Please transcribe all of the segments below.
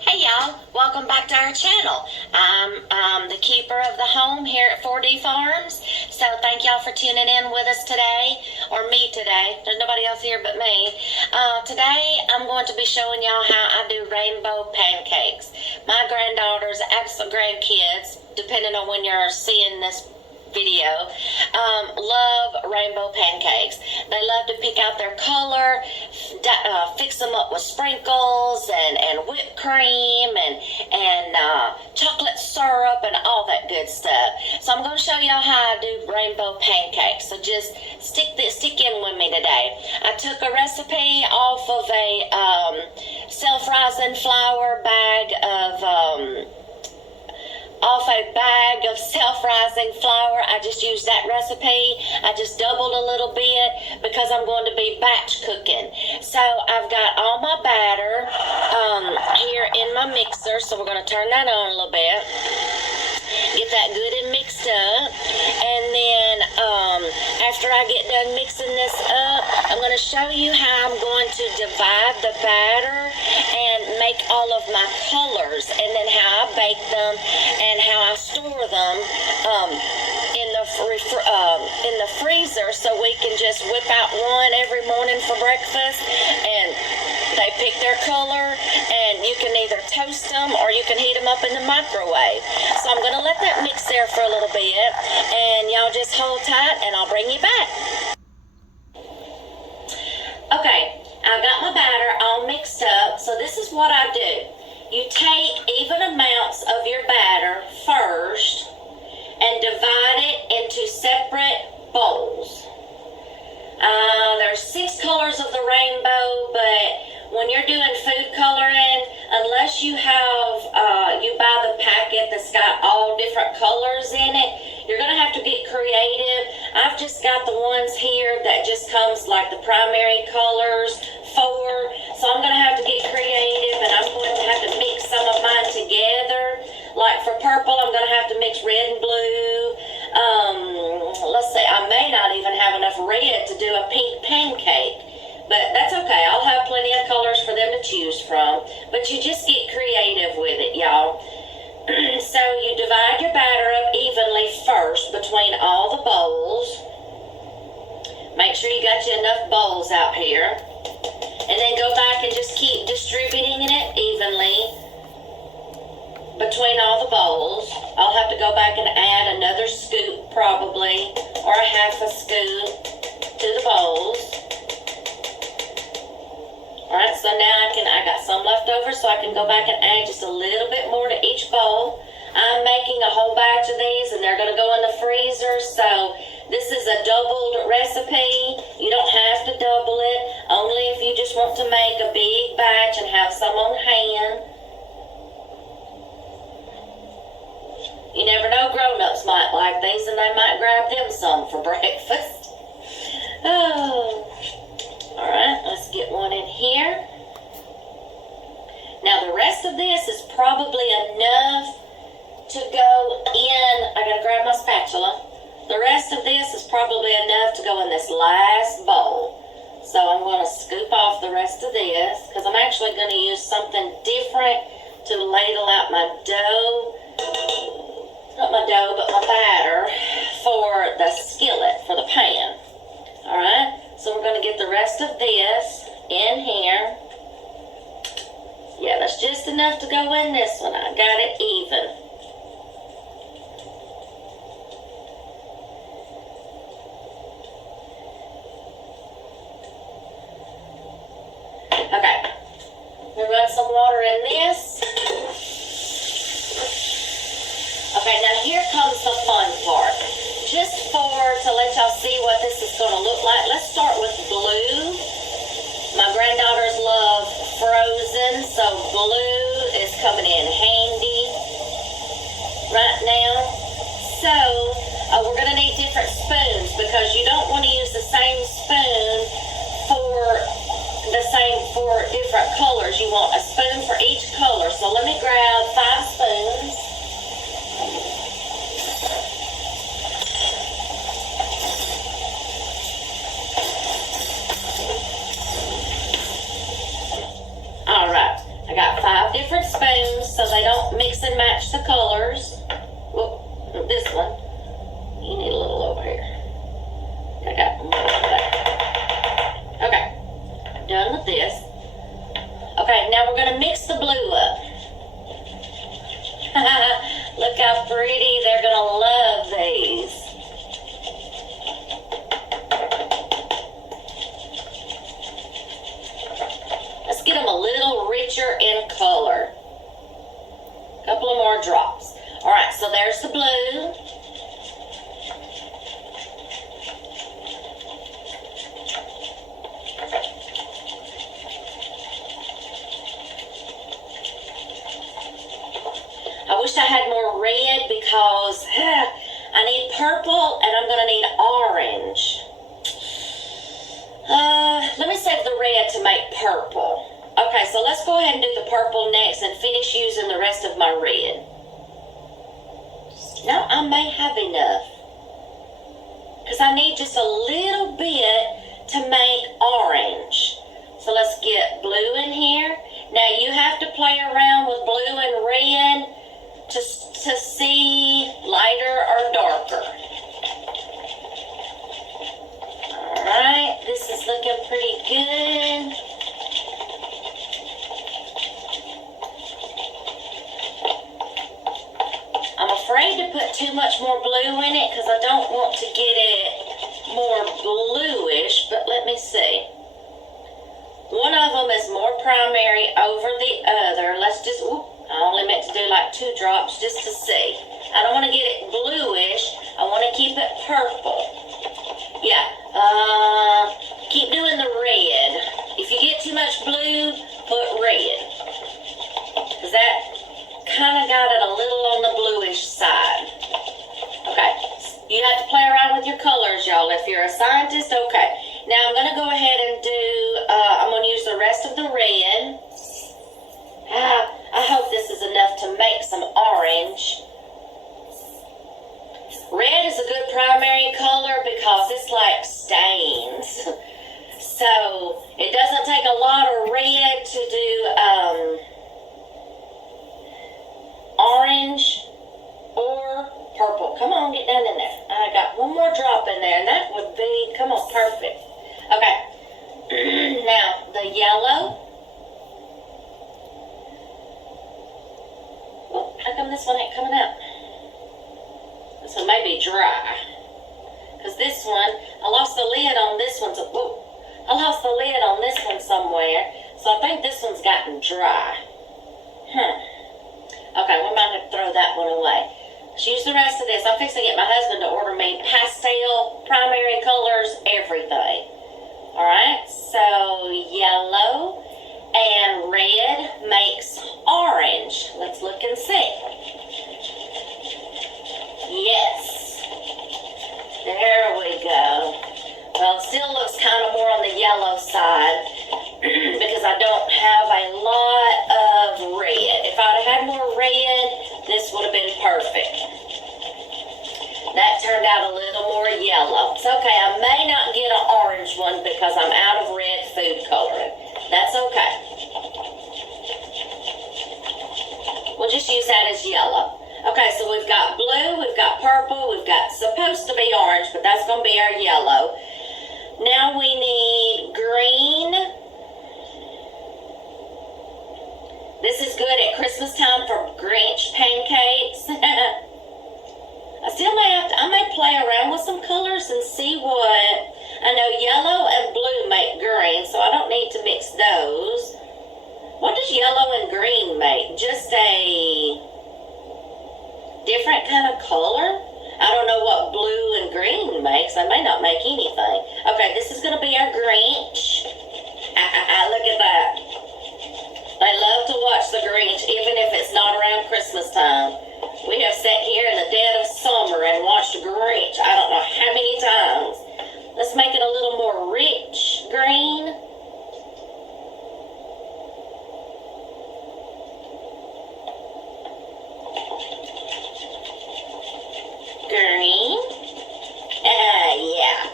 Hey y'all, welcome back to our channel. I'm the keeper of the home here at 4D Farms, so thank y'all for tuning in with us today, or me today. There's nobody else here but me. Today I'm going to be showing y'all how I do rainbow pancakes. My granddaughters, grandkids, depending on when you're seeing this video, love rainbow pancakes. They love to pick out their color, fix them up with sprinkles and whipped cream and chocolate syrup and all that good stuff. So I'm going to show y'all how I do rainbow pancakes. So just stick in with me today. I took a recipe off of a self-rising flour bag of self-rising flour. I just used that recipe. I just doubled a little bit because I'm going to be batch cooking. So I've got all my batter here in my mixer. So we're going to turn that on a little bit. Get that good and mixed up. And then after I get done mixing this up, I'm going to show you how I'm going to divide the batter and make all of my colors, and then how I bake them and how I store them in the freezer, so we can just whip out one every morning for breakfast. And they pick their color, and you can either toast them or you can heat them up in the microwave. So I'm going to let that mix there for a little bit, and y'all just hold tight and I'll bring you back. Okay, I've got my batter all mixed up. So this is what I do. You take even amounts of your batter first and divide it into separate bowls. There's 6 colors of the rainbow, but when you're doing food coloring, unless you buy the packet that's got all different colors in it, you're going to have to get creative. I've just got the ones here that just comes like the primary colors, 4. So I'm going to have to get creative, and I'm going to have to mix some of mine together. Like for purple, I'm going to have to mix red and blue. Let's see, I may not even have enough red to do a pink pancake. But that's okay. I'll have plenty of colors for them to choose from. But you just get creative with it, y'all. So you divide your batter up evenly first between all the bowls. Make sure you got you enough bowls out here. And then go back and just keep distributing it evenly between all the bowls. I'll have to go back and add another scoop probably, or a half a scoop to the bowls. Alright, so now I got some left over, so I can go back and add just a little bit more to each bowl. I'm making a whole batch of these, and they're going to go in the freezer, so this is a doubled recipe. You don't have to double it, only if you just want to make a big batch and have some on hand. You never know, grown-ups might like these, and they might grab them some for breakfast. Oh. Alright, let's get one in here. Now the rest of this is probably enough to go in. I gotta grab my spatula. The rest of this is probably enough to go in this last bowl. So I'm going to scoop off the rest of this, because I'm actually going to use something different to ladle out my dough. Not my dough, but my batter for the skillet, for the pan. Alright? So we're going to get the rest of this in here. Yeah, that's just enough to go in this one. I got it even. Okay. We run some water in this. Okay, now here comes the fun part. Just to let y'all see what this is going to look like, let's start with blue. My granddaughters love frozen, so blue is coming in handy right now. So we're going to need different spoons, because you don't want to use the same spoon for different colors. You want a spoon for each color. So let me grab 5 spoons. Alright, I got 5 different spoons. same color. A couple of more drops. All right, so there's the blue. I wish I had more red because I need purple and I'm going to need orange. Let me save the red to make purple. Okay, so let's go ahead and do the purple next and finish using the rest of my red. Now I may have enough because I need just a little bit to make orange. So let's get blue in here. Now you have to play around with blue and red to see lighter or darker. Alright, this is looking pretty good. I'm afraid to put too much more blue in it because I don't want to get it more bluish, but let me see. One of them is more primary over the other. Let's just, I only meant to do like 2 drops just to see. I don't want to get it bluish. I want to keep it purple. Yeah, keep doing the red. If you get too much blue, put red. Because that kind of got it a little on the bluish side. Okay, you have to play around with your colors, y'all. If you're a scientist, okay. Now I'm going to go ahead and do, I'm going to use the rest of the red. I hope this is enough to make some orange. Red is a good primary color because it's like stains. So it doesn't take a lot of red to do orange or purple. Come on, get down in there. I got one more drop in there, and that would be, come on, perfect. Okay. Now, the yellow. Oh, how come this one ain't coming out? This one may be dry. Because this one, I lost the lid on this one. I lost the lid on this one somewhere. So I think this one's gotten dry. Okay, we might have to throw that one away. Let's use the rest of this. I'm fixing to get my husband to order me pastel, primary colors, everything. Alright, so yellow and red makes orange. Let's look and see. Yes. There we go. Well, it still looks kind of more on the yellow side because I don't have a lot of red. If I'd have had more red, this would have been perfect. That turned out a little more yellow. It's okay. I may not get an orange one because I'm out of red food coloring. That's okay. We'll just use that as yellow. Okay, so we've got blue, we've got purple, we've got supposed to be orange, but that's going to be our yellow. Now we need green. This is good at Christmas time for Grinch pancakes. I may play around with some colors and see what. I know yellow and blue make green, so I don't need to mix those. What does yellow and green make? Just a different kind of color? I don't know what blue and green makes. I may not make anything. Okay, this is going to be our Grinch. Look at that. They love to watch the Grinch, even if it's not around Christmas time. We have sat here in the dead of summer and watched Grinch I don't know how many times. Let's make it a little more rich green. Green. Yeah.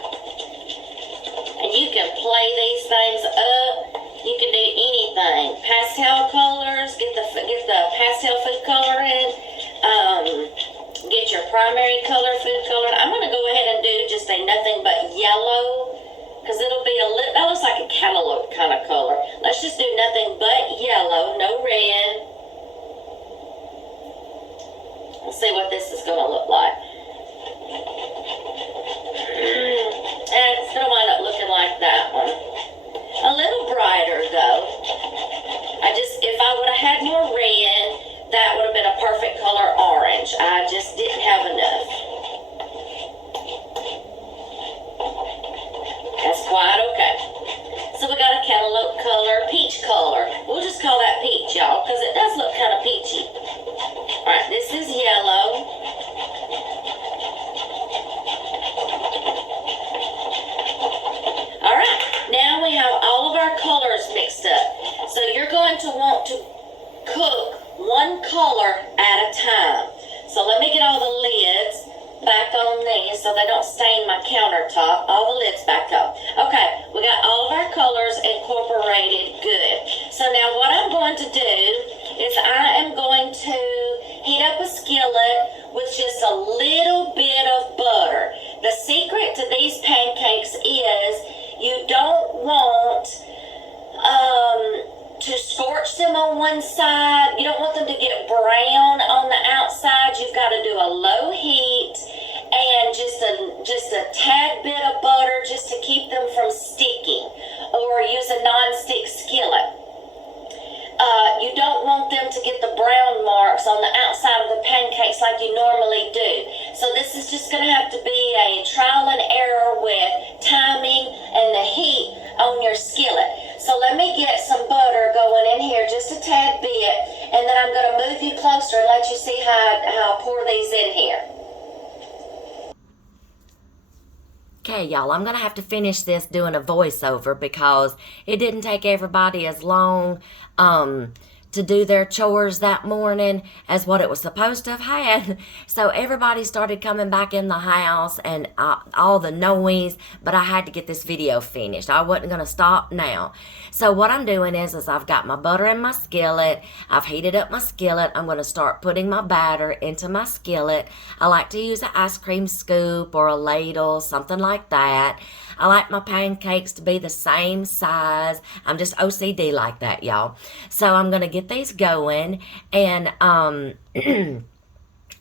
And you can play these things up. You can do anything. Pastel colors. Get the pastel food color in. Get your primary color food color. I'm going to go ahead and do just a nothing but yellow because it'll be a little. That looks like a cantaloupe kind of color. Let's just do nothing but yellow, no red. Let's see what this is going to look like. And it's going to wind up looking like that one. A little brighter though. If I would have our colors mixed up. So you're going to want to cook one color at a time. So let me get all the lids back on these so they don't stain my countertop. All the lids back up. Okay, we got all of our colors incorporated good. So now what I'm going to do is I am going to heat up a skillet with just a little bit of butter. The secret to these pancakes is you don't want to scorch them on one side. You don't want them to get brown on the outside. You've got to do a low heat and just a tad bit of butter just to keep them from sticking, or use a non-stick skillet. You don't want them to get the brown marks on the outside of the pancakes like you normally do. So this is just going to have to be a trial and error with timing and the heat on your skillet. So let me get some butter going in here, just a tad bit, and then I'm going to move you closer and let you see how I pour these in here. Okay, y'all, I'm going to have to finish this doing a voiceover because it didn't take everybody as long to do their chores that morning as what it was supposed to have had. So everybody started coming back in the house and all the noise, but I had to get this video finished. I wasn't going to stop now. So what I'm doing is I've got my butter in my skillet. I've heated up my skillet. I'm going to start putting my batter into my skillet. I like to use an ice cream scoop or a ladle, something like that. I like my pancakes to be the same size. I'm just OCD like that, y'all. So I'm going to get these going and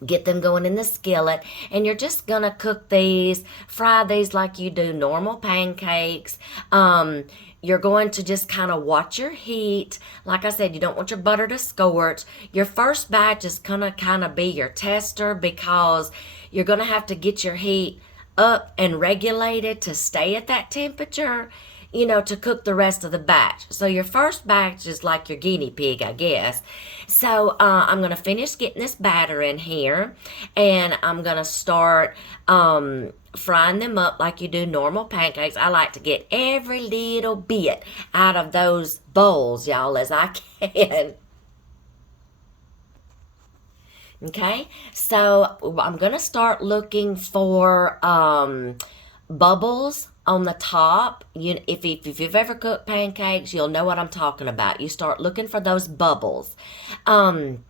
get them going in the skillet. And you're just going to cook these, fry these like you do normal pancakes. You're going to just kind of watch your heat. Like I said, you don't want your butter to scorch. Your first batch is going to kind of be your tester because you're going to have to get your heat up and regulated to stay at that temperature, you know, to cook the rest of the batch. So your first batch is like your guinea pig, I guess. So I'm going to finish getting this batter in here, and I'm going to start frying them up like you do normal pancakes. I like to get every little bit out of those bowls, y'all, as I can. Okay, so I'm going to start looking for bubbles on the top. If you've ever cooked pancakes, you'll know what I'm talking about. You start looking for those bubbles. And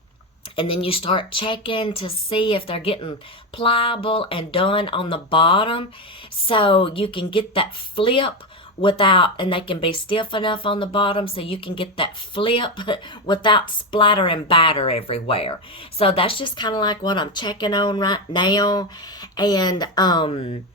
then you start checking to see if they're getting pliable and done on the bottom, so you can get that flip and they can be stiff enough on the bottom so you can get that flip without splattering batter everywhere. So that's just kind of like what I'm checking on right now. And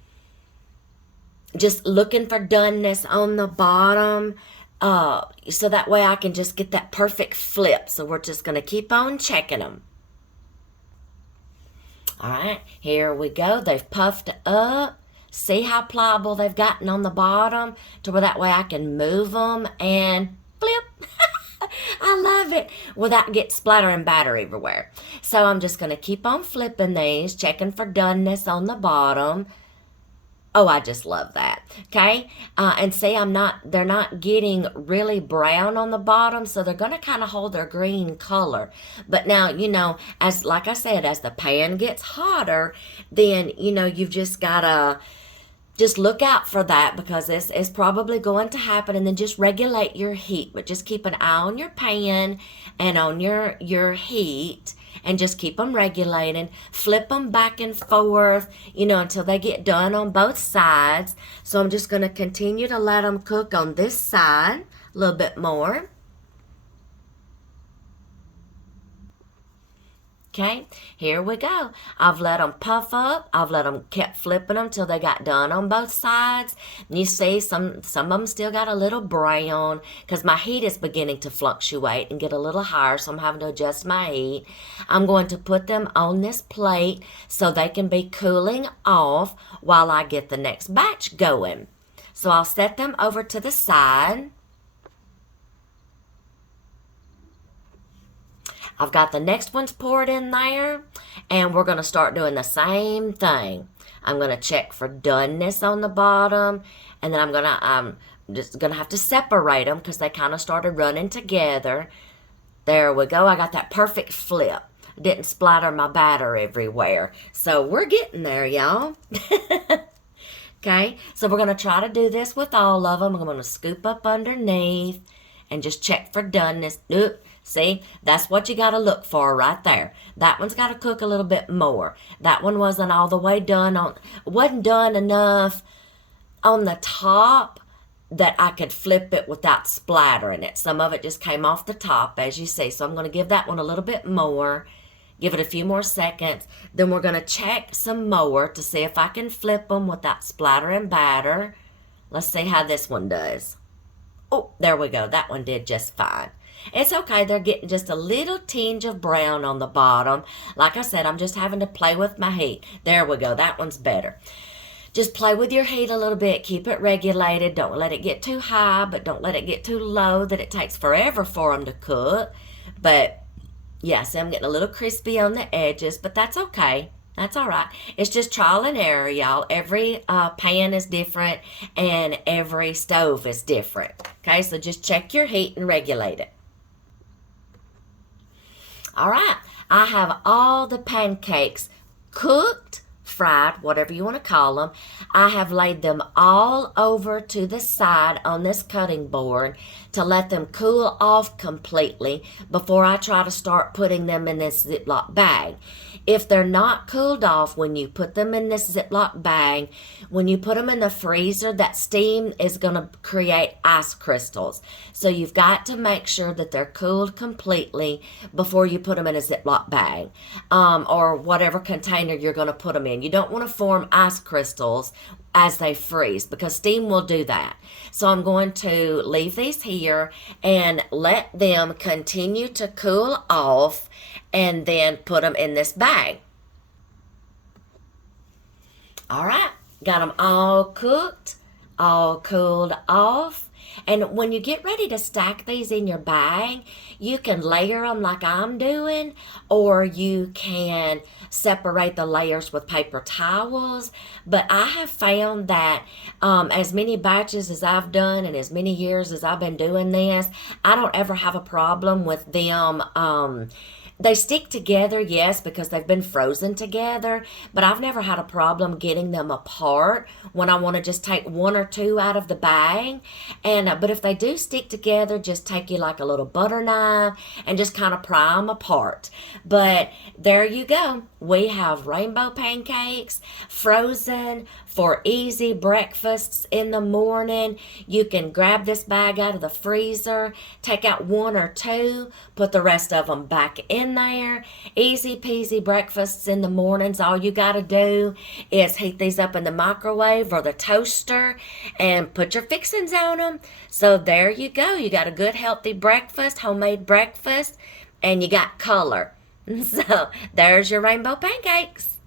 just looking for doneness on the bottom, so that way I can just get that perfect flip. So we're just going to keep on checking them. All right, here we go. They've puffed up. See how pliable they've gotten on the bottom, to where that way I can move them and flip. I love it without get splattering batter everywhere. So I'm just going to keep on flipping these, checking for doneness on the bottom. Oh, I just love that. Okay. And see, they're not getting really brown on the bottom, so they're going to kind of hold their green color. But now, you know, like I said, as the pan gets hotter, then, you know, you've just got to just look out for that, because it's probably going to happen. And then just regulate your heat, but just keep an eye on your pan and on your heat, and just keep them regulating. Flip them back and forth, you know, until they get done on both sides. So I'm just going to continue to let them cook on this side a little bit more. Okay, here we go. I've let them puff up. I've let them kept flipping them till they got done on both sides. And you see some of them still got a little brown because my heat is beginning to fluctuate and get a little higher, so I'm having to adjust my heat. I'm going to put them on this plate so they can be cooling off while I get the next batch going. So I'll set them over to the side. I've got the next ones poured in there, and we're going to start doing the same thing. I'm going to check for doneness on the bottom, and then I'm going to I'm just going to have to separate them because they kind of started running together. There we go. I got that perfect flip. Didn't splatter my batter everywhere. So we're getting there, y'all. Okay, so we're going to try to do this with all of them. I'm going to scoop up underneath and just check for doneness. Oop, see, that's what you got to look for right there. That one's got to cook a little bit more. That one wasn't all the way done. Wasn't done enough on the top that I could flip it without splattering it. Some of it just came off the top, as you see. So I'm going to give that one a little bit more. Give it a few more seconds. Then we're going to check some more to see if I can flip them without splattering batter. Let's see how this one does. Oh, there we go. That one did just fine. It's okay. They're getting just a little tinge of brown on the bottom. Like I said, I'm just having to play with my heat. There we go. That one's better. Just play with your heat a little bit. Keep it regulated. Don't let it get too high, but don't let it get too low that it takes forever for them to cook. But yeah, see, I'm getting a little crispy on the edges, but that's okay. That's all right. It's just trial and error, y'all. Every pan is different, and every stove is different. Okay, so just check your heat and regulate it. All right, I have all the pancakes cooked, fried, whatever you want to call them. I have laid them all over to the side on this cutting board to let them cool off completely before I try to start putting them in this Ziploc bag. If they're not cooled off when you put them in this Ziploc bag, when you put them in the freezer, that steam is going to create ice crystals. So you've got to make sure that they're cooled completely before you put them in a Ziploc bag or whatever container you're going to put them in. You don't want to form ice crystals as they freeze because steam will do that. So I'm going to leave these here and let them continue to cool off and then put them in this bag. All right, got them all cooked, all cooled off. And when you get ready to stack these in your bag, you can layer them like I'm doing, or you can separate the layers with paper towels. But I have found that as many batches as I've done and as many years as I've been doing this, I don't ever have a problem with them. They stick together, yes, because they've been frozen together, but I've never had a problem getting them apart when I want to just take one or two out of the bag. And but if they do stick together, just take you like a little butter knife and just kind of pry them apart. But there you go. We have rainbow pancakes, frozen for easy breakfasts in the morning. You can grab this bag out of the freezer, take out one or two, put the rest of them back in there. Easy peasy breakfasts in the mornings. All you got to do is heat these up in the microwave or the toaster and put your fixings on them. So there you go. You got a good healthy breakfast, homemade breakfast, and you got color. So there's your rainbow pancakes.